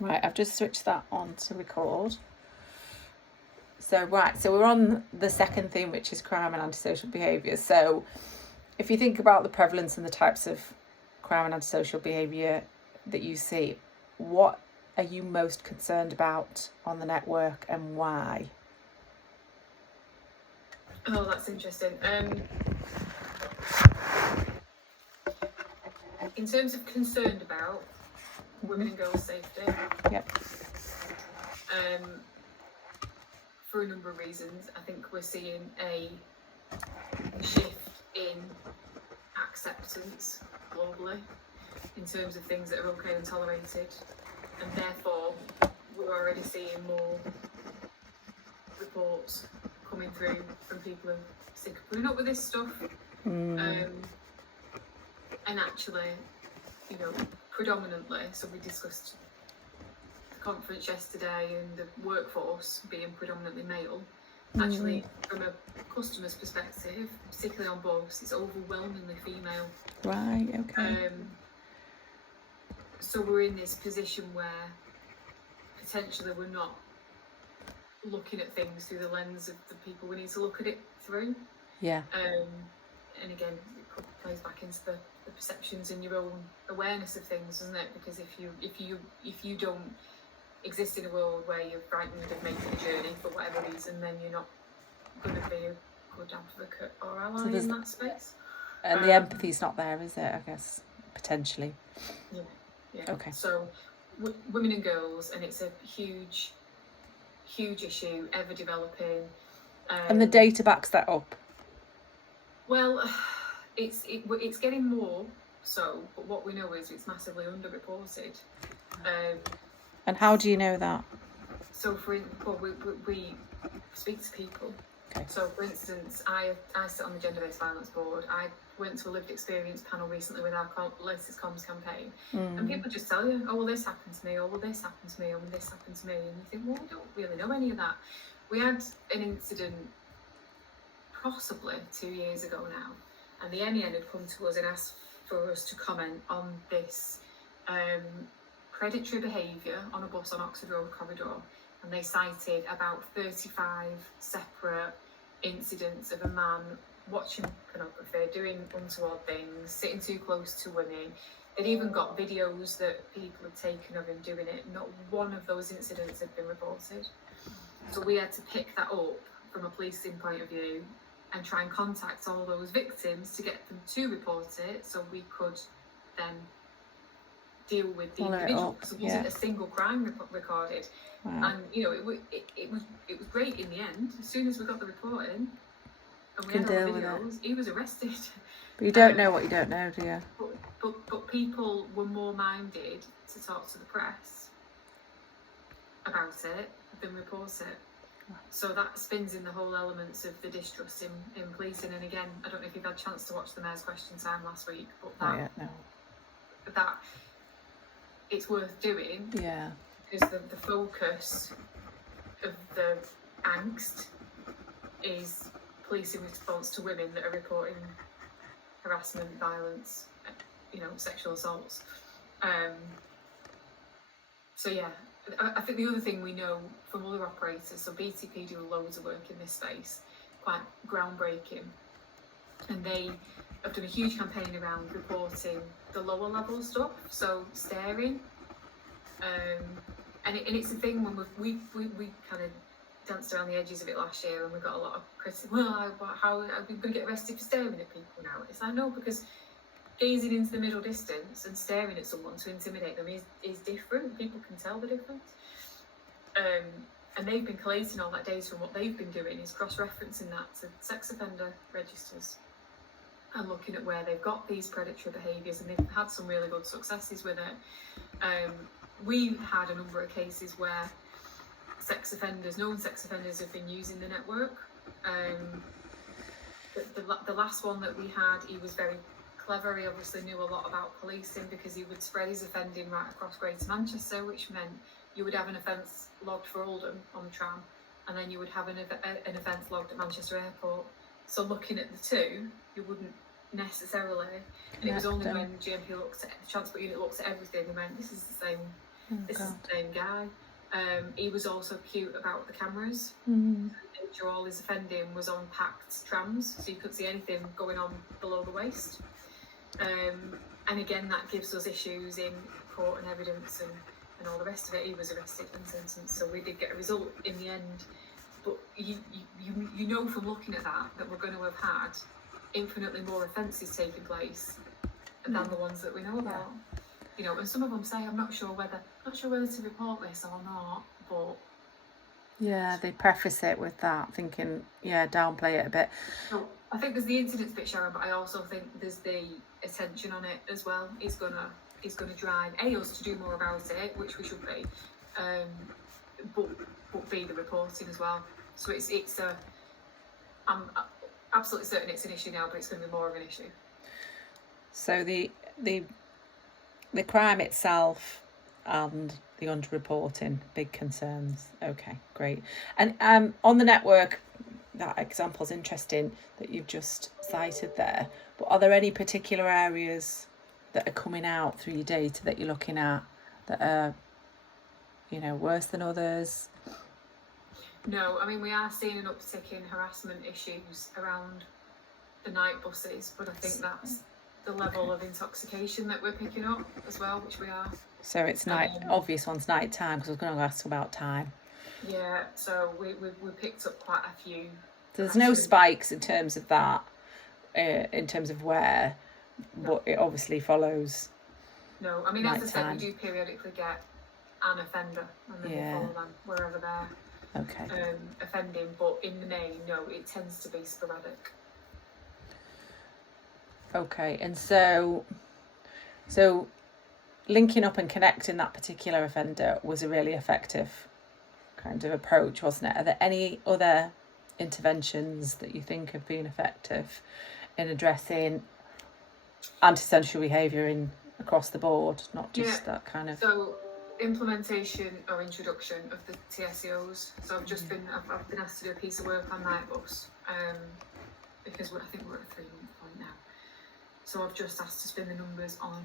Right, I've just switched that on to record. So we're on the second theme, which is crime and antisocial behaviour. So if you think about the prevalence and the types of crime and antisocial behaviour that you see, what are you most concerned about on the network and why? Oh, that's interesting. In terms of concerned about women and girls' safety, Yep. For a number of reasons, I think we're seeing a shift in acceptance globally in terms of things that are okay and tolerated, and therefore we're already seeing more reports coming through from people who are sick of putting up with this stuff. And actually, predominantly, so we discussed the conference yesterday and the workforce being predominantly male. Actually, from a customer's perspective, particularly on bus, it's overwhelmingly female. Right, okay. So we're in this position where potentially we're not looking at things through the lens of the people we need to look at it through. Yeah. And again, it plays back into the perceptions and your own awareness of things, doesn't it? Because if you don't exist in a world where you're frightened of making a journey for whatever reason, then you're not going to be a good advocate or ally in that space. And the empathy's not there, is it? I guess potentially. Yeah. Okay. So women and girls, and it's a huge issue, ever developing. And the data backs that up. Well, it's getting more so, but what we know is it's massively underreported. And how do you know that? So we speak to people. Okay. So for instance, I sit on the gender-based violence board. I went to a lived experience panel recently with our latest comms campaign, and people just tell you, oh well, this happened to me, oh well, this happened to me, oh well, this happened to me, and you think, well, we don't really know any of that. We had an incident possibly 2 years ago now, and the MEN had come to us and asked for us to comment on this predatory behaviour on a bus on Oxford Road corridor, and they cited about 35 separate incidents of a man watching pornography, doing untoward things, sitting too close to women. They'd even got videos that people had taken of him doing it. Not one of those incidents had been reported. So we had to pick that up from a policing point of view and try and contact all those victims to get them to report it, so we could then deal with the individual, because there wasn't a single crime recorded. Wow. And it was great in the end. As soon as we got the report in and we had all the videos, he was arrested. But you don't know what you don't know, do you? But people were more minded to talk to the press about it than report it. So that spins in the whole elements of the distrust in policing. And again, I don't know if you've had a chance to watch the Mayor's Question Time last week, but that it's worth doing. Yeah. Because the focus of the angst is policing response to women that are reporting harassment, violence, sexual assaults. So yeah, I think the other thing we know from other operators, so BTP do loads of work in this space, quite groundbreaking, and they have done a huge campaign around reporting the lower level stuff, so staring, and it's a thing when we kind of danced around the edges of it last year, and we got a lot of criticism. Well, how are we going to get arrested for staring at people now? It's like, no, because gazing into the middle distance and staring at someone to intimidate them is different. People can tell the difference. And they've been collating all that data, and what they've been doing is cross-referencing that to sex offender registers and looking at where they've got these predatory behaviours, and they've had some really good successes with it. We've had a number of cases where known sex offenders have been using the network. The last one that we had, he was very clever. He obviously knew a lot about policing, because he would spread his offending right across Greater Manchester, which meant you would have an offence logged for Oldham on the tram, and then you would have an offence logged at Manchester Airport. So looking at the two, you wouldn't necessarily, and it was only when GMP the Transport Unit looked at everything and went, this is the same This is the same guy. He was also cute about the cameras. All his offending was on packed trams, so you couldn't see anything going on below the waist. And again, that gives us issues in court and evidence and all the rest of it. He was arrested and sentenced, so we did get a result in the end. But you know from looking at that we're going to have had infinitely more offences taking place than the ones that we know about. You know, and some of them say, I'm not sure whether to report this or not, but they preface it with that, thinking, downplay it a bit. So I think there's the incidents bit, Sharon, but I also think there's the attention on it as well. It's gonna drive us to do more about it, which we should be, but B, the reporting as well. So I'm absolutely certain it's an issue now, but it's going to be more of an issue. So the crime itself and the underreporting, big concerns. Okay, great. And on the network, that example's interesting that you've just cited there. But are there any particular areas that are coming out through your data that you're looking at that are, worse than others? No, I mean, we are seeing an uptick in harassment issues around the night buses, but I think that's the level of intoxication that we're picking up as well, which we are. So it's obvious one's night time, because I was going to ask about time. Yeah, so we picked up quite a few. There's no spikes in terms of that, in terms of where, but it obviously follows. No, I mean, as I said, we do periodically get an offender, and then we follow them wherever they're offending, but in the main, no, it tends to be sporadic. Okay, and so linking up and connecting that particular offender was a really effective kind of approach, wasn't it? Are there any other interventions that you think have been effective in addressing antisocial behaviour across the board, not just that kind of... So implementation or introduction of the TSCOs. So I've just been asked to do a piece of work on night bus, because I think we're at a 3-month point now. So I've just asked to spin the numbers on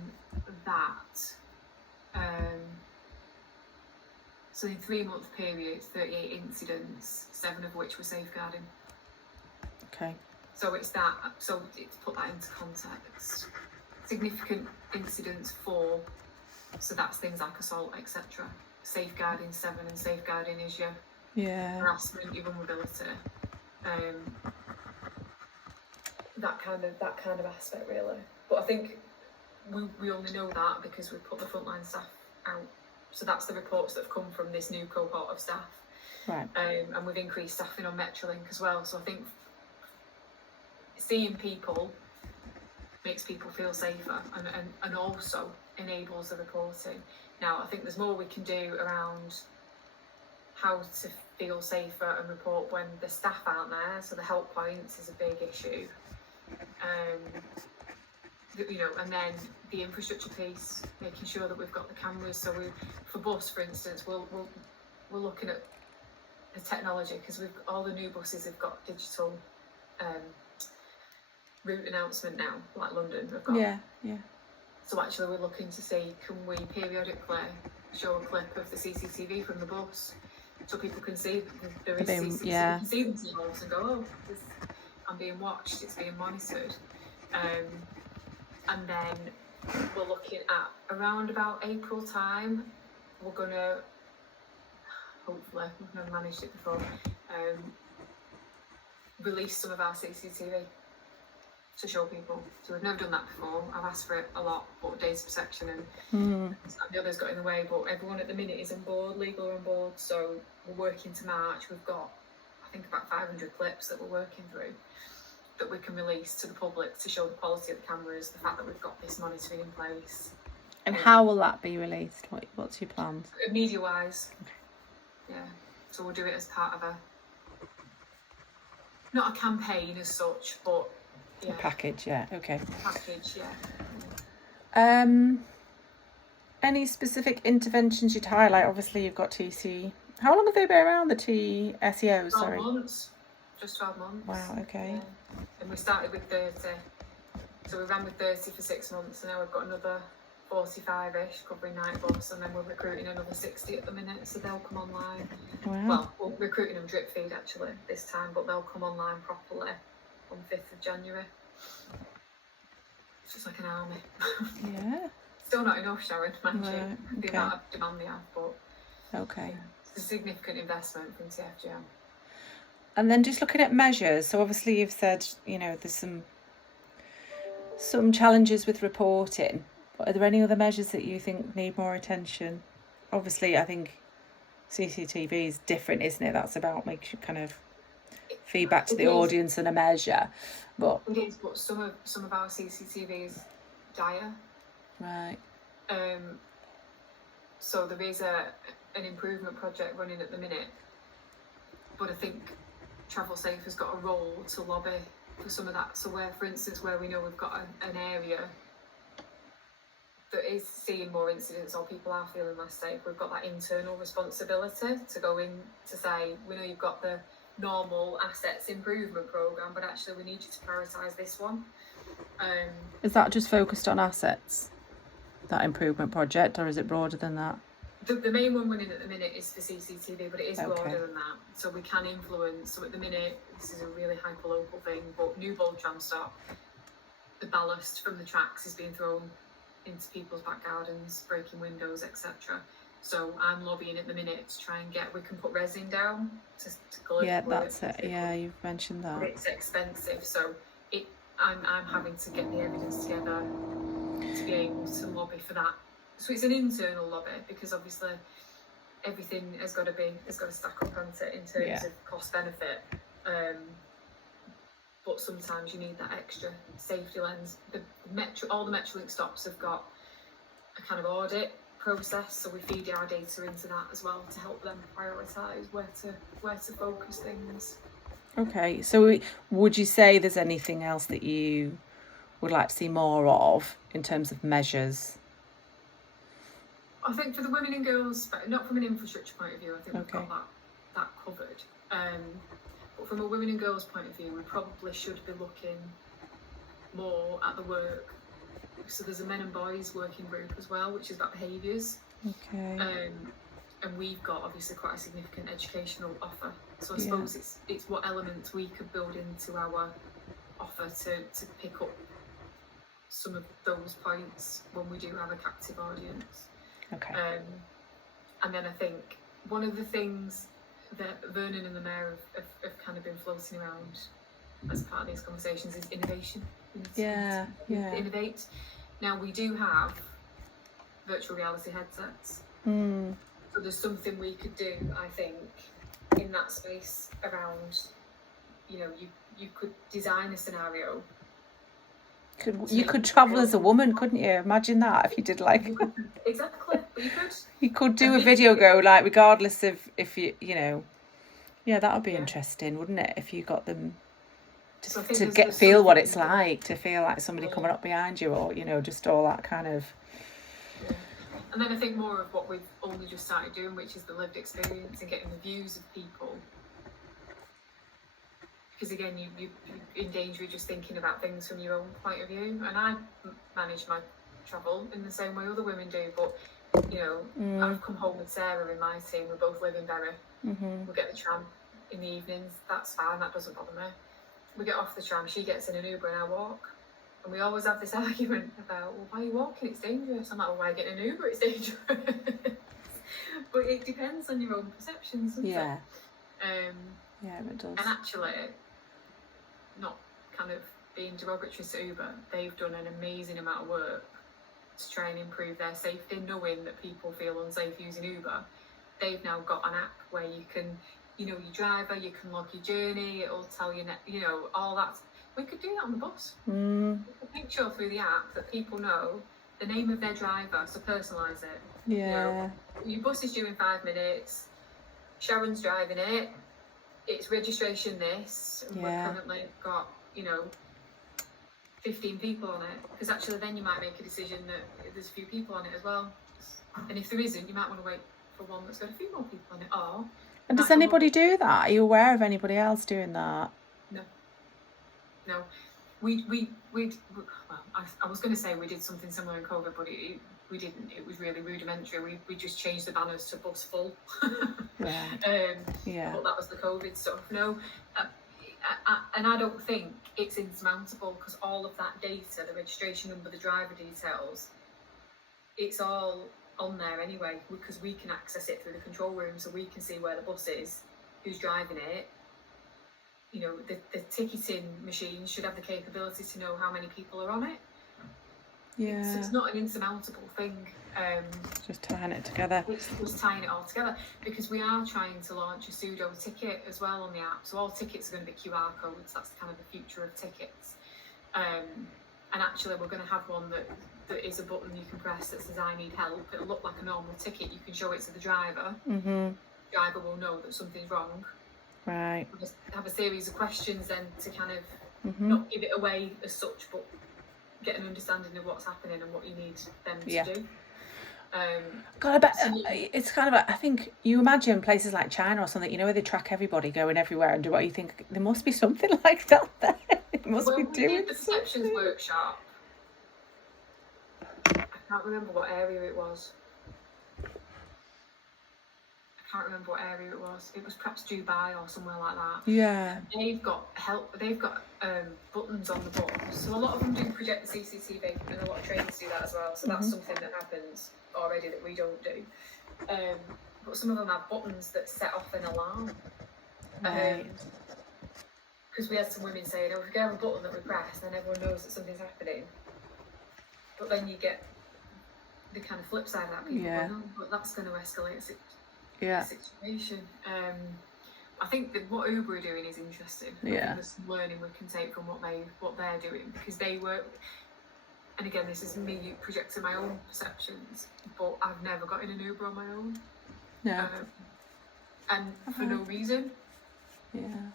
that. So in 3-month period, 38 incidents, 7 of which were safeguarding. Okay. So it's that. So it's put that into context. Significant incidents 4. So that's things like assault, etc. Safeguarding 7, and safeguarding is your harassment, your vulnerability. That kind of aspect, really. But I think we only know that because we've put the frontline staff out. So that's the reports that have come from this new cohort of staff. Right. And we've increased staffing on Metrolink as well. So I think seeing people makes people feel safer and also enables the reporting. Now, I think there's more we can do around how to feel safer and report when the staff aren't there. So the help points is a big issue. And then the infrastructure piece, making sure that we've got the cameras. So for bus, for instance, we're looking at the technology, because all the new buses have got digital route announcement now, like London have got. Yeah. So actually, we're looking to see, can we periodically show a clip of the CCTV from the bus, so people can see there is CCTV, can see themselves and go, oh, I'm being watched, it's being monitored. And then we're looking at around about April time, we're gonna, hopefully, we've never managed it before, release some of our CCTV to show people. So we've never done that before. I've asked for it a lot, but data protection and the others got in the way, but everyone at the minute is on board, legal are on board, so we're working to March. We've got, I think, about 500 clips that we're working through that we can release to the public to show the quality of the cameras, the fact that we've got this monitoring in place. And how will that be released? What's your plans? Media-wise, yeah. So we'll do it as part of not a campaign as such, but a package, okay. Package, yeah. Any specific interventions you'd highlight? Obviously, you've got TC. How long have they been around, the TSCOs? 12 months. Just 12 months. Wow, okay. Yeah. And we started with 30. So we ran with 30 for 6 months, and now we've got another 45-ish covering night bus, and then we're recruiting another 60 at the minute, so they'll come online. Wow. Well, we're recruiting them drip feed actually this time, but they'll come online properly on 5th of January. It's just like an army. Yeah. Still not enough, Sharon, mind Right, you, the okay. amount of demand they have, but Okay. it's a significant investment from TFGM. And then just looking at measures, so obviously you've said, there's some challenges with reporting. But are there any other measures that you think need more attention? Obviously, I think CCTV is different, isn't it? That's about making kind of feedback to the audience and a measure. But it is, but some of our CCTV is dire. Right. So there is an improvement project running at the minute, but I think Travel Safe has got a role to lobby for some of that. So for instance, where we know we've got an area that is seeing more incidents or people are feeling less safe, we've got that internal responsibility to go in to say, we know you've got the normal assets improvement programme, but actually we need you to prioritise this one. Is that just focused on assets, that improvement project, or is it broader than that? The main one running at the minute is for CCTV, but it is broader Okay. than that. So we can influence. So at the minute, this is a really hyper-local thing, but New Bold tram stop, the ballast from the tracks is being thrown into people's back gardens, breaking windows, etc. So I'm lobbying at the minute to try and we can put resin down to glue. Yeah, that's it. Yeah, you've mentioned that. But it's expensive, so I'm having to get the evidence together to be able to lobby for that. So it's an internal lobby because obviously everything has got to stack up on it in terms of cost benefit. But sometimes you need that extra safety lens. All the Metrolink stops have got a kind of audit process, so we feed our data into that as well to help them prioritise where to focus things. Okay, so would you say there's anything else that you would like to see more of in terms of measures? I think for the women and girls, not from an infrastructure point of view, I think we've got that covered. But from a women and girls point of view, we probably should be looking more at the work. So there's a men and boys working group as well, which is about behaviours. Okay. And we've got obviously quite a significant educational offer. So I suppose it's what elements we could build into our offer to pick up some of those points when we do have a captive audience. Okay. And then I think one of the things that Vernon and the Mayor have kind of been floating around as part of these conversations is innovation. Yeah. Innovate. Now we do have virtual reality headsets. So there's something we could do, I think, in that space around, you could design a scenario. You could travel as a woman, couldn't you? Imagine that if you did Exactly, but you could. You could do a video go regardless of if that would be interesting, wouldn't it? If you got them to feel what it's like, to feel like somebody coming up behind you, or just all that kind of. Yeah. And then I think more of what we've only just started doing, which is the lived experience and getting the views of people. Because again, you in danger of just thinking about things from your own point of view. And I manage my travel in the same way other women do, but I've come home with Sarah in my team. We both live in Bury. We get the tram in the evenings. That's fine. That doesn't bother me. We get off the tram. She gets in an Uber and I walk. And we always have this argument about, well, why are you walking? It's dangerous. I'm like, well, why are you getting an Uber? It's dangerous. But it depends on your own perceptions, doesn't it? Yeah, it does. And actually, not kind of being derogatory to Uber, they've done an amazing amount of work to try and improve their safety, knowing that people feel unsafe using Uber. They've now got an app where you can, your driver, you can log your journey, it'll tell you, all that. We could do that on the bus. We could make sure through the app that people know the name of their driver, so personalise it. Yeah. Your bus is due in 5 minutes, Sharon's driving it, it's registration this, and we've currently got, 15 people on it, because actually then you might make a decision that there's a few people on it as well, and if there isn't, you might want to wait for one that's got a few more people on it. And does anybody do that? Are you aware of anybody else doing that? No. I was going to say we did something similar in COVID, but we didn't. It was really rudimentary. We just changed the banners to bus full. Right. Yeah. But that was the COVID stuff. No, and I don't think it's insurmountable, because all of that data, the registration number, the driver details, it's all on there anyway, because we can access it through the control room, so we can see where the bus is, who's driving it. You know, the ticketing machines should have the capability to know how many people are on it. Yeah. So it's not an insurmountable thing. Just tying it together. It's just tying it all together, because we are trying to launch a pseudo ticket as well on the app. So all tickets are going to be QR codes. That's kind of the future of tickets. And actually, we're going to have one that is a button you can press that says "I need help." It'll look like a normal ticket. You can show it to the driver. Mm-hmm. The driver will know that something's wrong. Right. We'll just have a series of questions then to kind of Mm-hmm. not give it away as such, but get an understanding of what's happening and what you need them to do. God, I bet it's kind of I think you imagine places like China or something, you know, where they track everybody going everywhere and do what, you think there must be something like that there. It must be doing we did the perceptions workshop, I can't remember what area it was. It was perhaps Dubai or somewhere like that. Yeah. They've got buttons on the bus. So a lot of them do project the CCTV, and a lot of trains do that as well. So that's something that happens already that we don't do. But some of them have buttons that set off an alarm. Right. Because we had some women saying, "Oh, if we have a button that we press, then everyone knows that something's happening." But then you get the kind of flip side of that. People go, "No, but that's going to escalate the situation." I think that what Uber are doing is interesting. I think there's some learning we can take from what they're doing, because they work. And again, this is me projecting my own perceptions, but I've never got in an Uber on my own. No. And for no reason. Yeah.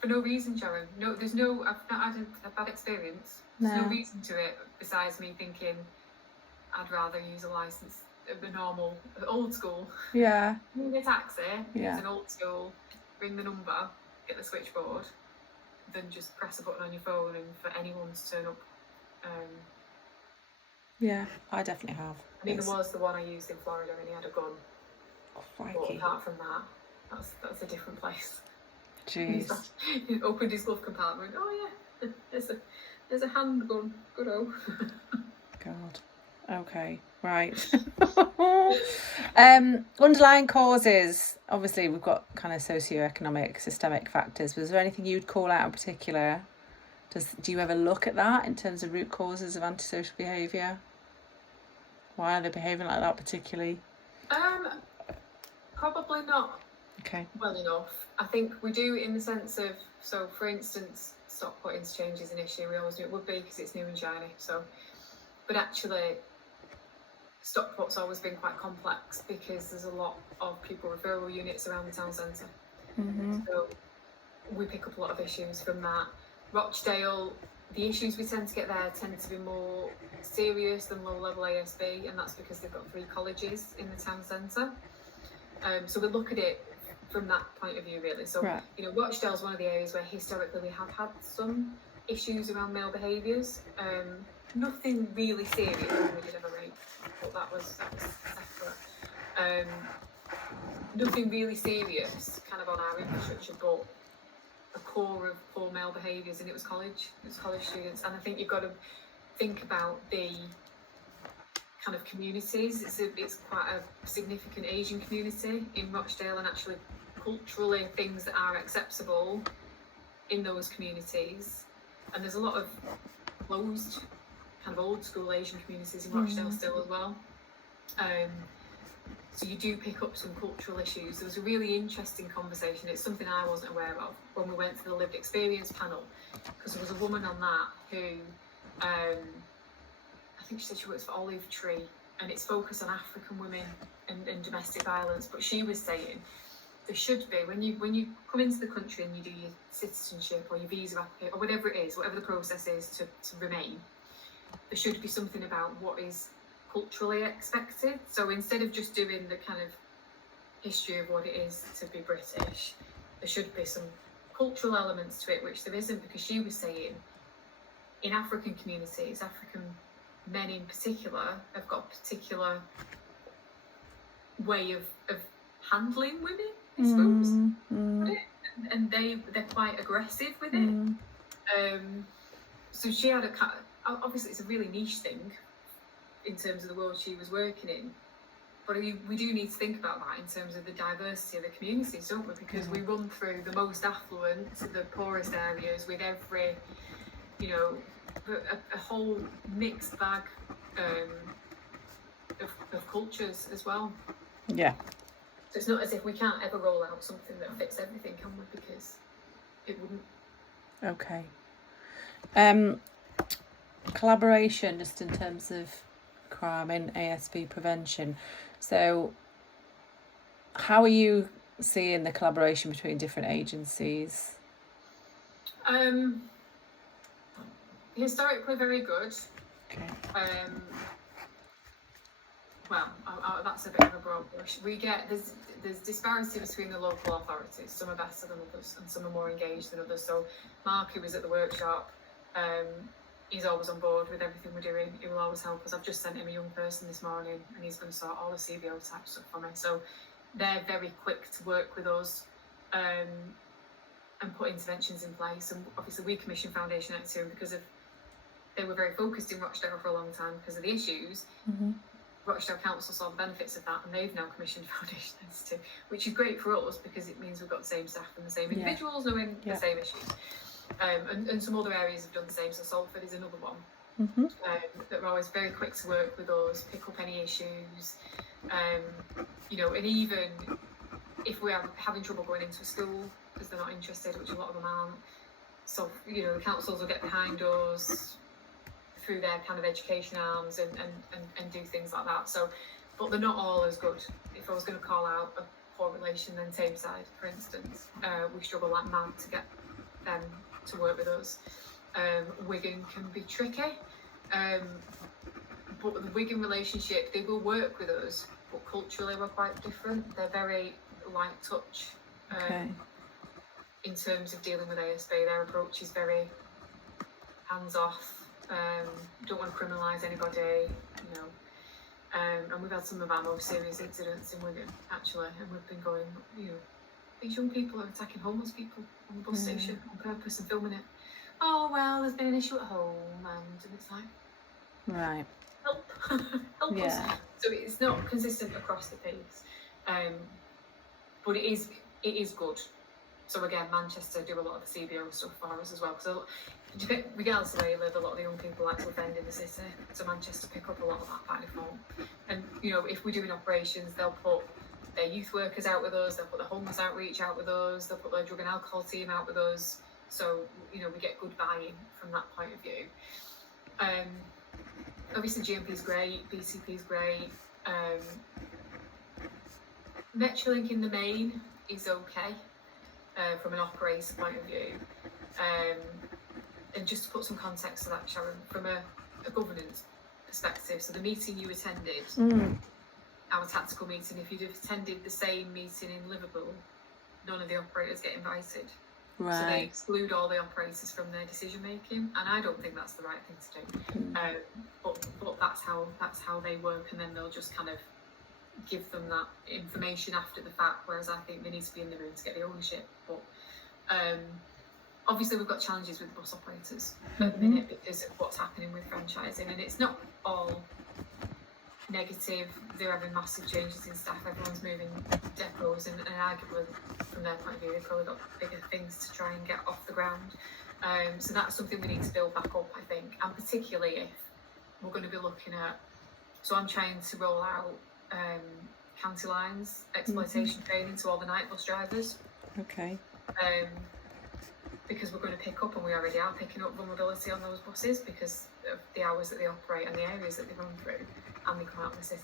For no reason, Sharon. No, I've not had a bad experience. There's no reason to it besides me thinking I'd rather use a license of the normal, old school. Yeah. Ring a taxi, Yeah. it's an old school, ring the number, get the switchboard, than just press a button on your phone and for anyone to turn up. Yeah, I definitely have. I mean, there was the one I used in Florida, and he had a gun. Oh, but crikey. apart from that, that's a different place. Jeez. He opened his glove compartment. Oh yeah, there's a handgun. Good old. God. Okay. Right. Underlying causes. Obviously, we've got kind of socioeconomic, systemic factors. Was there anything you'd call out in particular? Do you ever look at that in terms of root causes of antisocial behaviour? Why are they behaving like that particularly? Probably not. Okay. Well enough. I think we do, in the sense of, so for instance, Stockport interchange is an issue. We always knew it would be because it's new and shiny. So, but actually, Stockport's always been quite complex because there's a lot of pupil referral units around the town centre. Mm-hmm. So we pick up a lot of issues from that. Rochdale, the issues we tend to get there tend to be more serious than low-level ASB, and that's because they've got 3 colleges in the town centre. So we look at it from that point of view, really. So, you know, Rochdale's one of the areas where historically we have had some issues around male behaviours. Nothing really serious. We did have a rape, but that was separate. Nothing really serious, kind of on our infrastructure, but a core of poor male behaviours, and it was college students. And I think you've got to think about the kind of communities. It's quite a significant Asian community in Rochdale, and actually culturally things that are acceptable in those communities. And there's a lot of closed, kind of old school Asian communities in Rochdale still as well. So you do pick up some cultural issues. There was a really interesting conversation. It's something I wasn't aware of when we went to the lived experience panel, because there was a woman on that who, I think she said she works for Olive Tree, and it's focused on African women and domestic violence. But she was saying there should be, when you come into the country and you do your citizenship or your visa application or whatever it is, whatever the process is to remain, there should be something about what is culturally expected. So instead of just doing the kind of history of what it is to be British, there should be some cultural elements to it, which there isn't, because she was saying in African communities, African men in particular have got a particular way of handling women, I suppose. And they're quite aggressive with it. So she had obviously it's a really niche thing in terms of the world she was working in, but we do need to think about that in terms of the diversity of the communities, don't we? Because we run through the most affluent to the poorest areas with every, you know, a whole mixed bag of cultures as well. Yeah. So it's not as if we can't ever roll out something that fits everything, can we? Because it wouldn't. Okay. Collaboration, just in terms of crime and ASB prevention. So how are you seeing the collaboration between different agencies? Historically very good. Okay. Well, that's a bit of a broad brush. There's disparity between the local authorities. Some are better than others, and some are more engaged than others. So Mark, who was at the workshop, he's always on board with everything we're doing. He will always help us. I've just sent him a young person this morning, and he's going to sort all the CBO type stuff for me. So they're very quick to work with us and put interventions in place. And obviously, we commissioned Foundation X2 because they were very focused in Rochdale for a long time because of the issues. Rochdale Council saw the benefits of that, and they've now commissioned Foundation X2, which is great for us because it means we've got the same staff and the same individuals knowing the same issues. And some other areas have done the same. So Salford is another one that are always very quick to work with us, pick up any issues, you know, and even if we are having trouble going into a school because they're not interested, which a lot of them aren't. So, you know, the councils will get behind us through their kind of education arms and do things like that. So, but they're not all as good. If I was going to call out a poor relation, then Tameside, for instance, we struggle like mad to get them to work with us. Wigan can be tricky, but the Wigan relationship, they will work with us, but culturally we're quite different. They're very light touch in terms of dealing with ASB. Their approach is very hands off. Don't want to criminalise anybody, you know. And we've had some of our most serious incidents in Wigan, actually, and we've been going, you know, these young people are attacking homeless people on the bus station on purpose and filming it. Oh, well, there's been an issue at home, and it's like, right, help us. So it's not consistent across the piece, but it is good. So again, Manchester do a lot of the CBO stuff for us as well. So regardless of where you live, a lot of the young people like to offend in the city. So Manchester pick up a lot of that by default. And you know, if we're doing operations, they'll put their youth workers out with us, they'll put the homeless outreach out with us, they'll put their drug and alcohol team out with us. So, you know, we get good buy-in from that point of view. Obviously GMP is great, BCP is great. Metrolink in the main is okay from an operator point of view. And just to put some context to that, Sharon, from a governance perspective, so the meeting you attended, our tactical meeting, if you'd have attended the same meeting in Liverpool, none of the operators get invited. right. So they exclude all the operators from their decision making, and I don't think that's the right thing to do. But that's how they work, and then they'll just kind of give them that information after the fact, whereas I think they need to be in the room to get the ownership. But obviously we've got challenges with bus operators at the minute because of what's happening with franchising, and it's not all negative. They're having massive changes in staff, everyone's moving depots, and arguably from their point of view they've probably got bigger things to try and get off the ground. So that's something we need to build back up, I think, and particularly if we're going to be looking at, so I'm trying to roll out county lines exploitation training to all the night bus drivers. Okay. Because we're going to pick up, and we already are picking up vulnerability on those buses because of the hours that they operate and the areas that they run through, and they come out of the city.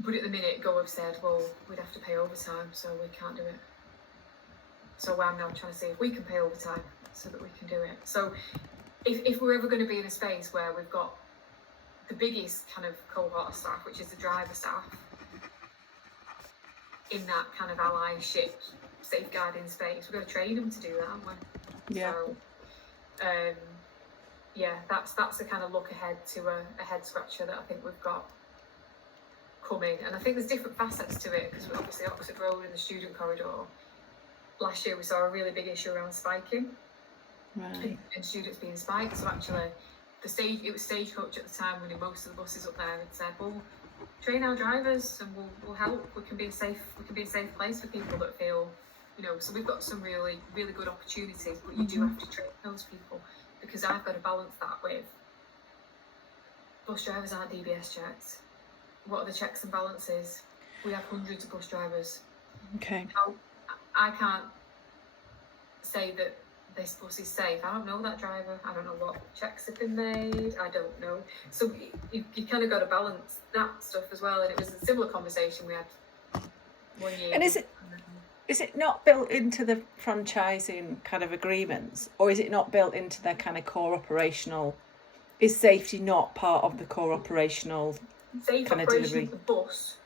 But at the minute, Go have said, well, we'd have to pay overtime, so we can't do it. So I'm now trying to see if we can pay overtime so that we can do it. So if we're ever going to be in a space where we've got the biggest kind of cohort of staff, which is the driver staff, in that kind of allyship, safeguarding space, we've got to train them to do that, haven't we? Yeah. So, yeah, that's the kind of look ahead to a head scratcher that I think we've got coming. And I think there's different facets to it, because obviously Oxford Road and the student corridor, last year we saw a really big issue around spiking, Right. and students being spiked. So actually it was Stagecoach at the time, when most of the buses up there had said, well, train our drivers and we'll help. We can be a safe place for people that feel, so we've got some really, really good opportunities, but you do have to train those people, because I've got to balance that with bus drivers aren't DBS checked. What are the checks and balances? We have hundreds of bus drivers. Okay. I can't say that this bus is safe. I don't know that driver. I don't know what checks have been made. I don't know. So you kind of got to balance that stuff as well. And it was a similar conversation we had 1 year. And is it not built into the franchising kind of agreements, or is it not built into their kind of core operational? Is safety not part of the core operational safe kind of operation delivery? of the bus?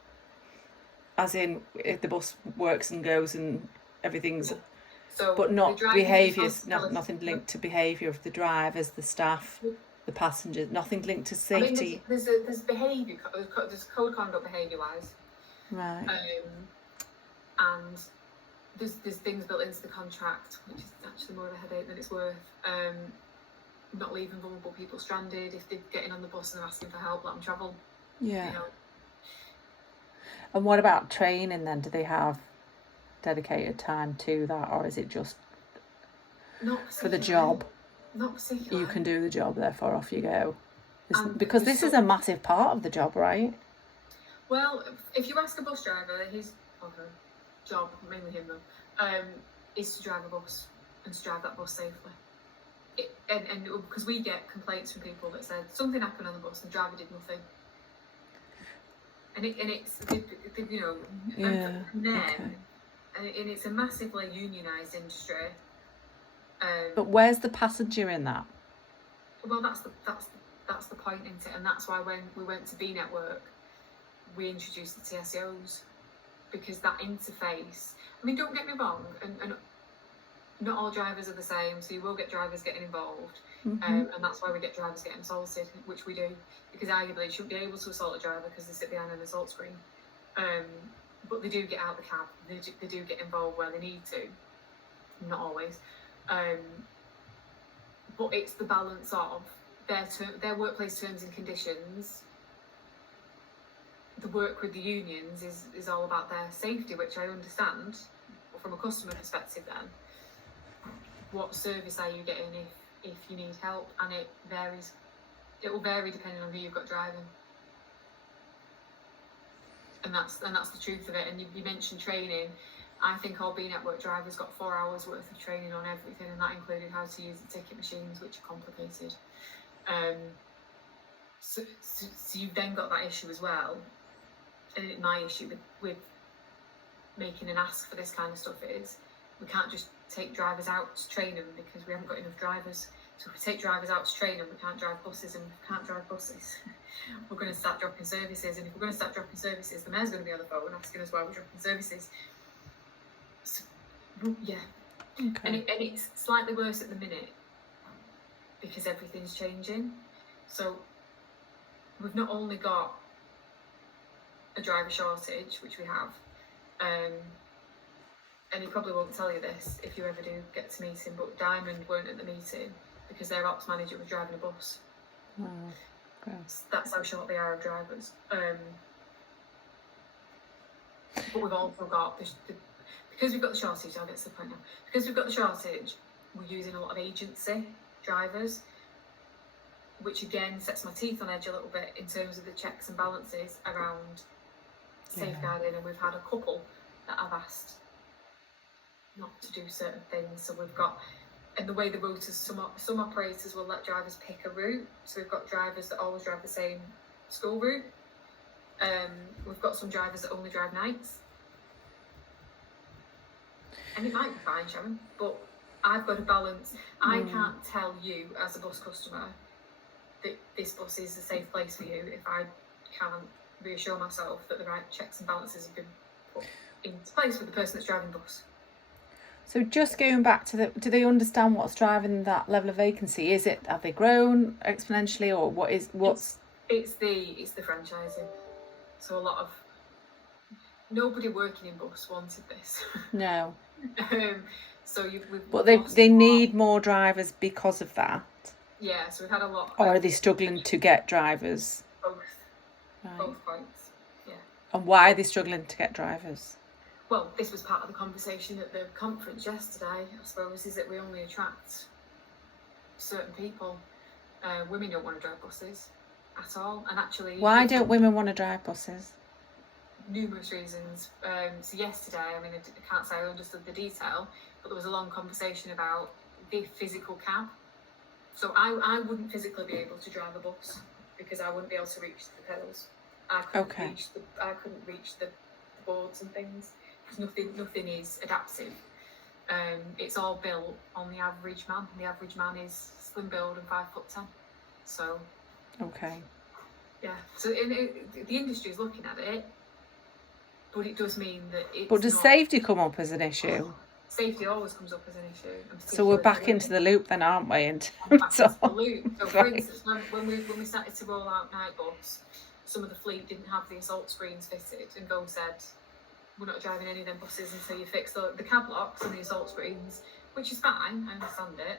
As in, if the bus works and goes and everything's, so but not behaviours, nothing to linked to behaviour of the drivers, the staff, the passengers, nothing linked to safety. I mean, there's behaviour, there's code of conduct behaviour wise, Right. And there's things built into the contract, which is actually more of a headache than it's worth. Not leaving vulnerable people stranded. If they're getting on the bus and they're asking for help, let them travel. Yeah. And what about training then? Do they have dedicated time to that, or is it just for the job? Not particularly. You can do the job, therefore off you go. Because this is a massive part of the job, right? Well, if you ask a bus driver, his job, mainly him though, is to drive a bus and to drive that bus safely. And because we get complaints from people that said something happened on the bus and the driver did nothing. And it's and it's a massively unionised industry. But where's the passenger in that? Well, that's the point, isn't it? And that's why when we went to B Network, we introduced the TSOs, because that interface. I mean, don't get me wrong, and not all drivers are the same, so you will get drivers getting involved, and that's why we get drivers getting assaulted, which we do, because arguably you shouldn't be able to assault a driver because they sit behind an assault screen, but they do get out the cab, they do get involved where they need to, not always, but it's the balance of their workplace terms and conditions. The work with the unions is all about their safety, which I understand. But from a customer perspective then, what service are you getting if you need help? And it varies. It will vary depending on who you've got driving. And that's the truth of it. And you mentioned training. I think all B Network drivers got 4 hours worth of training on everything, and that included how to use the ticket machines, which are complicated. So you've then got that issue as well. And my issue with making an ask for this kind of stuff is we can't just take drivers out to train them, because we haven't got enough drivers. So if we take drivers out to train them, we can't drive buses, and if we can't drive buses, we're going to start dropping services. And if we're going to start dropping services, the mayor's going to be on the phone asking us why we're dropping services. So, yeah. Okay. And it's slightly worse at the minute because everything's changing. So we've not only got a driver shortage, which we have, and he probably won't tell you this if you ever do get to meet him, but Diamond weren't at the meeting because their ops manager was driving a bus. Oh, gross. That's how short they are of drivers. But we've also got because we've got the shortage, I'll get to the point now. Because we've got the shortage, we're using a lot of agency drivers, which again sets my teeth on edge a little bit in terms of the checks and balances around safeguarding. And we've had a couple that I've asked not to do certain things. So we've got, and the way the routers, some operators will let drivers pick a route. So we've got drivers that always drive the same school route. We've got some drivers that only drive nights. And it might be fine, Sharon, but I've got to balance. I can't tell you as a bus customer that this bus is a safe place for you if I can't reassure myself that the right checks and balances have been put into place with the person that's driving the bus. So just going back to do they understand what's driving that level of vacancy? Is it, have they grown exponentially, or what's? It's the franchising. So a lot of nobody working in bus wanted this. No. So But they need more drivers because of that. Yeah, so we've had a lot. Or are they struggling to get drivers? Both. Right. Both points. Yeah. And why are they struggling to get drivers? Well, this was part of the conversation at the conference yesterday, I suppose, is that we only attract certain people. Women don't want to drive buses at all, and actually... Why don't women want to drive buses? Numerous reasons. So yesterday, I mean, I can't say I understood the detail, but there was a long conversation about the physical cab. So I wouldn't physically be able to drive a bus because I wouldn't be able to reach the pedals. I couldn't reach the boards and things. Because nothing is adaptive. It's all built on the average man. The average man is slim build and 5'10". So. Okay. Yeah. So the industry is looking at it, but it does mean that it's. But does safety come up as an issue? Safety always comes up as an issue. So we're back into the loop then, aren't we? Back into the loop. So for right. instance, when we started to roll out night bus, some of the fleet didn't have the assault screens fitted, and Go said, we're not driving any of them buses until you fix the cab locks and the assault screens, which is fine, I understand it.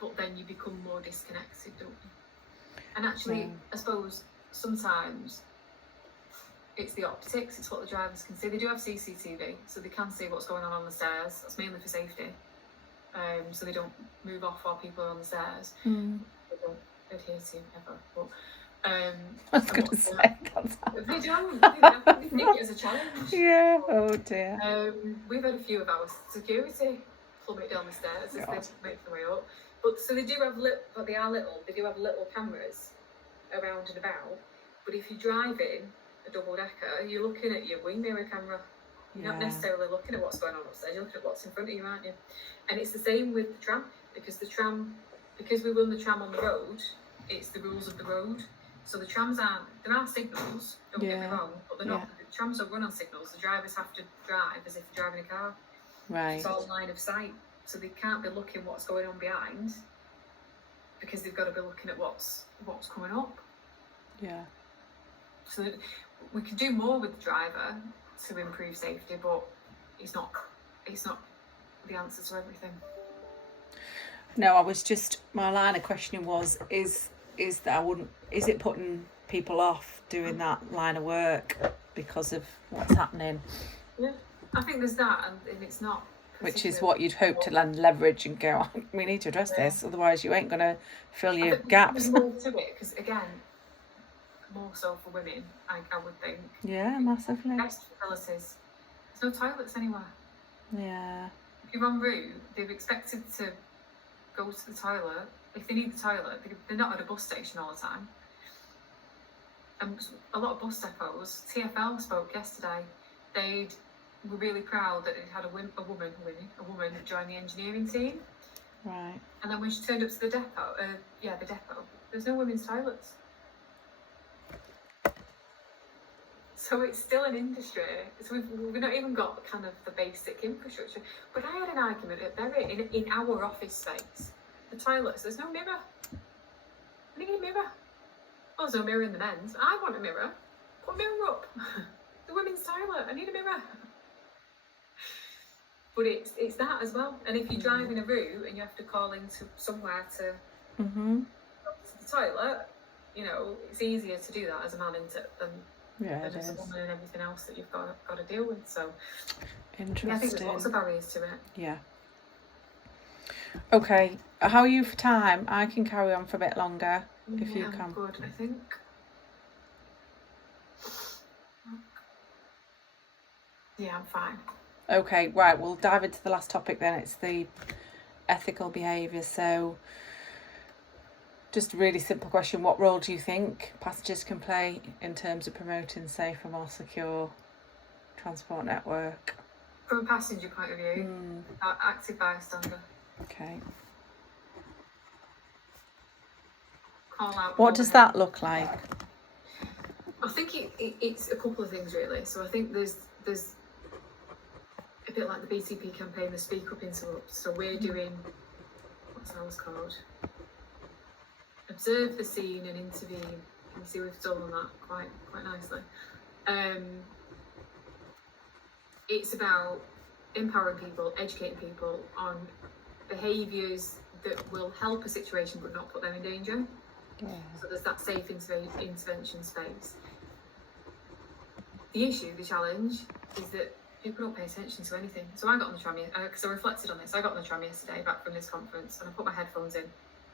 But then you become more disconnected, don't you? And actually, I suppose sometimes it's the optics, it's what the drivers can see. They do have CCTV, so they can see what's going on the stairs. That's mainly for safety. So they don't move off while people are on the stairs. They don't adhere to ever. But, I was going to say that's they don't. They think it as a challenge. Yeah. Oh dear. We've had a few of our security plummet down the stairs as they make their way up. But so they do have They do have little cameras around and about. But if you're driving a double decker, you're looking at your wing mirror camera. You're not necessarily looking at what's going on upstairs. You're looking at what's in front of you, aren't you? And it's the same with the tram because we run the tram on the road. It's the rules of the road. So the trams there are signals, don't get me wrong, but they're not, the trams don't run on signals. The drivers have to drive as if they're driving a car. Right. It's all line of sight. So they can't be looking what's going on behind because they've got to be looking at what's coming up. Yeah. So we can do more with the driver to improve safety, but it's not the answer to everything. No, I was just, my line of questioning is it putting people off doing that line of work because of what's happening? Yeah, I think there's that, and it's not. Which is what you'd hope to leverage and go, we need to address this, otherwise you ain't going to fill your gaps. There's more to it, because again, more so for women, I would think. Yeah, massively. Guest facilities. There's no toilets anywhere. Yeah. If you're en route, they're expected to go to the toilet. If they need the toilet, they're not at a bus station all the time. And a lot of bus depots, TfL spoke yesterday, they were really proud that it had a woman join the engineering team. Right. And then when she turned up to the depot, there's no women's toilets. So it's still an industry. So we've not even got kind of the basic infrastructure. But I had an argument at Berry in our office space. The toilets, there's no mirror. I need a mirror. Oh, there's no mirror in the men's. I want a mirror. Put a mirror up. The women's toilet, I need a mirror. But it's that as well. And if you're driving a route and you have to call into somewhere to go to the toilet, it's easier to do that as a man, isn't it, than as a woman and everything else that you've got to deal with. So interesting. Yeah, I think there's lots of barriers to it. Yeah. Okay, how are you for time? I can carry on for a bit longer if you can. Good, I think. Yeah, I'm fine. Okay, right, we'll dive into the last topic then. It's the ethical behaviour. So just a really simple question. What role do you think passengers can play in terms of promoting safer, more secure transport network? From a passenger point of view, active bystander. Okay. Call out. What does that look like? I think it's a couple of things really. So I think there's bit like the BTP campaign, the Speak Up Interrupt. So we're doing, what's ours called? Observe the scene and intervene. You see, we've done that quite nicely. It's about empowering people, educating people on behaviours that will help a situation but not put them in danger. Yeah. So there's that safe intervention space. The issue, the challenge, is that people don't pay attention to anything. So I got on the tram, because I reflected on this, I got on the tram yesterday back from this conference, and I put my headphones in,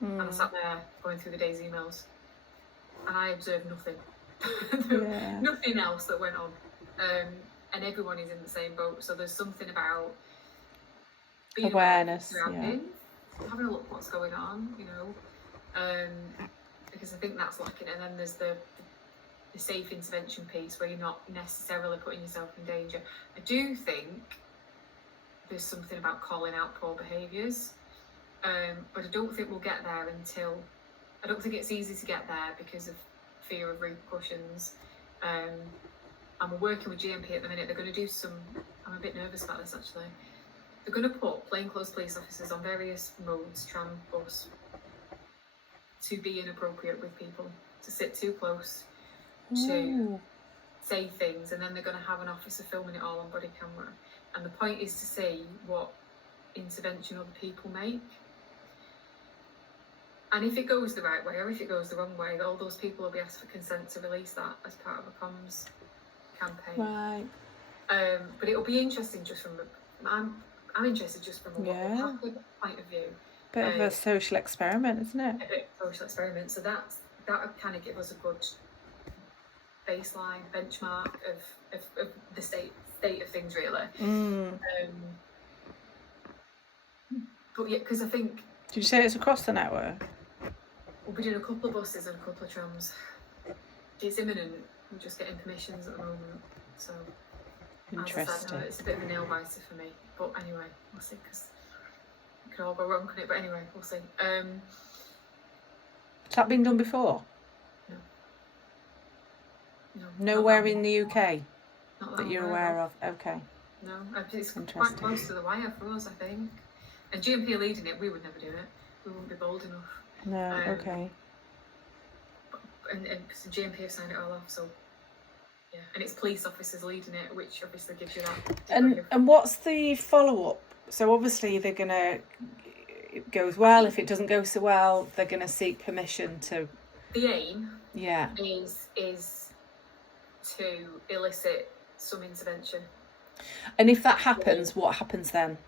and I sat there going through the day's emails, and I observed nothing. Nothing else that went on. And everyone is in the same boat. So there's something about being awareness, having a look what's going on, you know, because I think that's lacking. And then there's the safe intervention piece where you're not necessarily putting yourself in danger. I do think there's something about calling out poor behaviours, but I don't think we'll get there until, I don't think it's easy to get there because of fear of repercussions. I'm working with GMP at the minute. They're going to do some, I'm a bit nervous about this actually, they're going to put plainclothes police officers on various modes, tram, bus, to be inappropriate with people, to sit too close, to say things, and then they're going to have an officer filming it all on body camera. And the point is to see what intervention other people make. And if it goes the right way or if it goes the wrong way, all those people will be asked for consent to release that as part of a comms campaign. Right. But it'll be interesting just from I'm interested just from a public point of view. Bit of a social experiment, isn't it? A bit of a social experiment. So that would kind of give us a good baseline benchmark of the state of things, really. But yeah, because I think. Did you say it's across the network? We'll be doing a couple of buses and a couple of trams. It's imminent. We're just getting permissions at the moment. So, interesting. As I said, it's a bit of a nail biter for me. But anyway, we'll see, because it could all go wrong, couldn't it? But anyway, we'll see. Has that been done before? No. Nowhere in the UK not that you're aware of? Okay. No, it's quite close to the wire for us, I think. And GMP are leading it. We would never do it. We wouldn't be bold enough. No, okay. And so GMP have signed it all off, so yeah. And it's police officers leading it, which obviously gives you that. And what's the follow-up? So obviously they're going to, it goes well. If it doesn't go so well, they're going to seek permission to... The aim is to elicit some intervention. And if that happens, what happens then?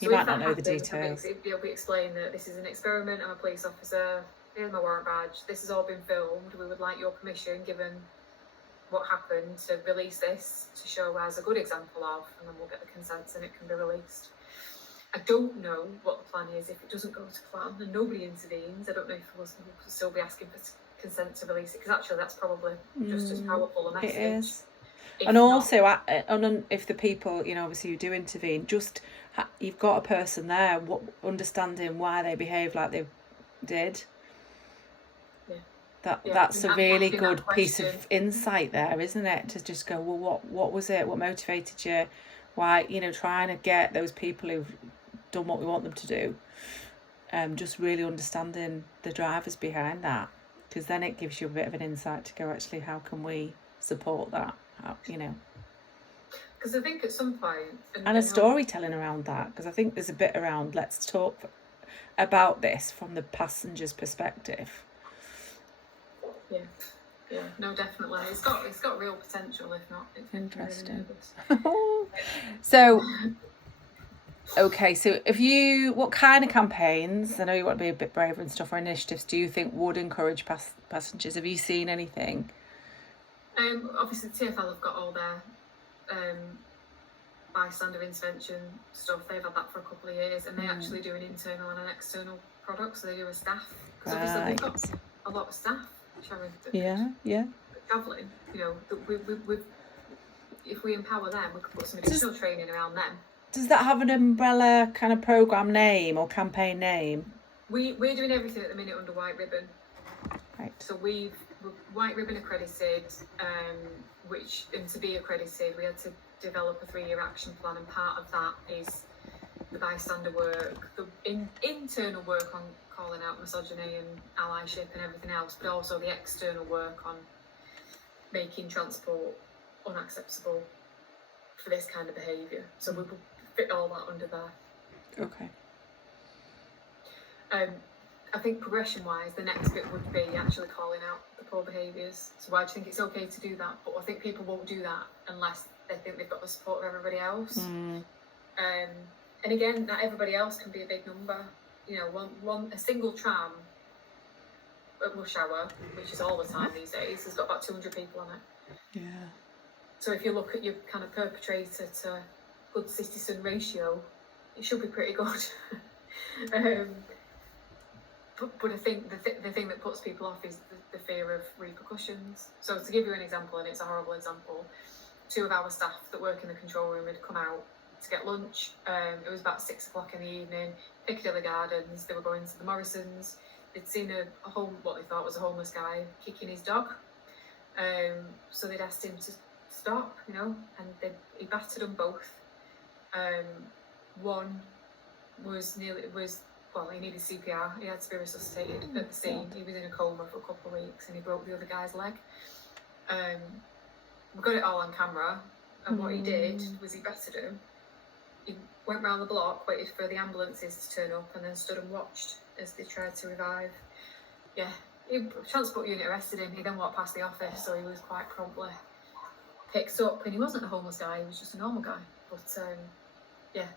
You might not know the details. It'll be explained that this is an experiment. I'm a police officer. Here's my warrant badge. This has all been filmed. We would like your permission, given what happened, to release this to show as a good example of, and then we'll get the consents and it can be released. I don't know what the plan is if it doesn't go to plan and nobody intervenes. I don't know if we'll still be asking for consent to release it, because actually that's probably just as powerful a message. It is. And also, if the people, obviously you do intervene, just you've got a person there understanding why they behave like they did. That's a really good piece of insight there, isn't it? To just go, well, what was it? What motivated you? Why, trying to get those people who've done what we want them to do. Just really understanding the drivers behind that, because then it gives you a bit of an insight to go, actually, how can we support that? Because I think at some point... And a storytelling around that, because I think there's a bit around, let's talk about this from the passenger's perspective. Yeah, no, definitely. It's got real potential, if not. It's interesting. Really So, okay, so what kind of campaigns, I know you want to be a bit braver and stuff, or initiatives, do you think would encourage passengers? Have you seen anything? Obviously, TfL have got all their bystander intervention stuff. They've had that for a couple of years, and they actually do an internal and an external product, so they do a staff. Because obviously they've got a lot of staff. Yeah. Travelling, if we empower them, we can put some additional training around them. Does that have an umbrella kind of programme name or campaign name? We're doing everything at the minute under White Ribbon. Right. So we've white ribbon accredited, and to be accredited, we had to develop a 3-year action plan, and part of that is the bystander work, the internal work on calling out misogyny and allyship and everything else, but also the external work on making transport unacceptable for this kind of behaviour. So we will fit all that under there. Okay. I think progression-wise, the next bit would be actually calling out the poor behaviours. So I think it's okay to do that, but I think people won't do that unless they think they've got the support of everybody else. And again, not everybody else can be a big number. You know, a single tram at rush hour, which is all the time these days, has got about 200 people on it. Yeah. So if you look at your kind of perpetrator to good citizen ratio, it should be pretty good. But I think the thing that puts people off is the fear of repercussions. So to give you an example, and it's a horrible example, 2 of our staff that work in the control room had come out to get lunch. It was about 6 o'clock in the evening, Piccadilly Gardens. They were going to the Morrisons. They'd seen what they thought was a homeless guy kicking his dog. So they'd asked him to stop, you know, and he battered them both. One he needed CPR. He had to be resuscitated at the scene. He was in a coma for a couple of weeks, and he broke the other guy's leg. We got it all on camera, and what he did was he battered him. He went round the block, waited for the ambulances to turn up, and then stood and watched as they tried to revive. Yeah, transport unit arrested him. He then walked past the office, so he was quite promptly picked up, and he wasn't a homeless guy, he was just a normal guy. But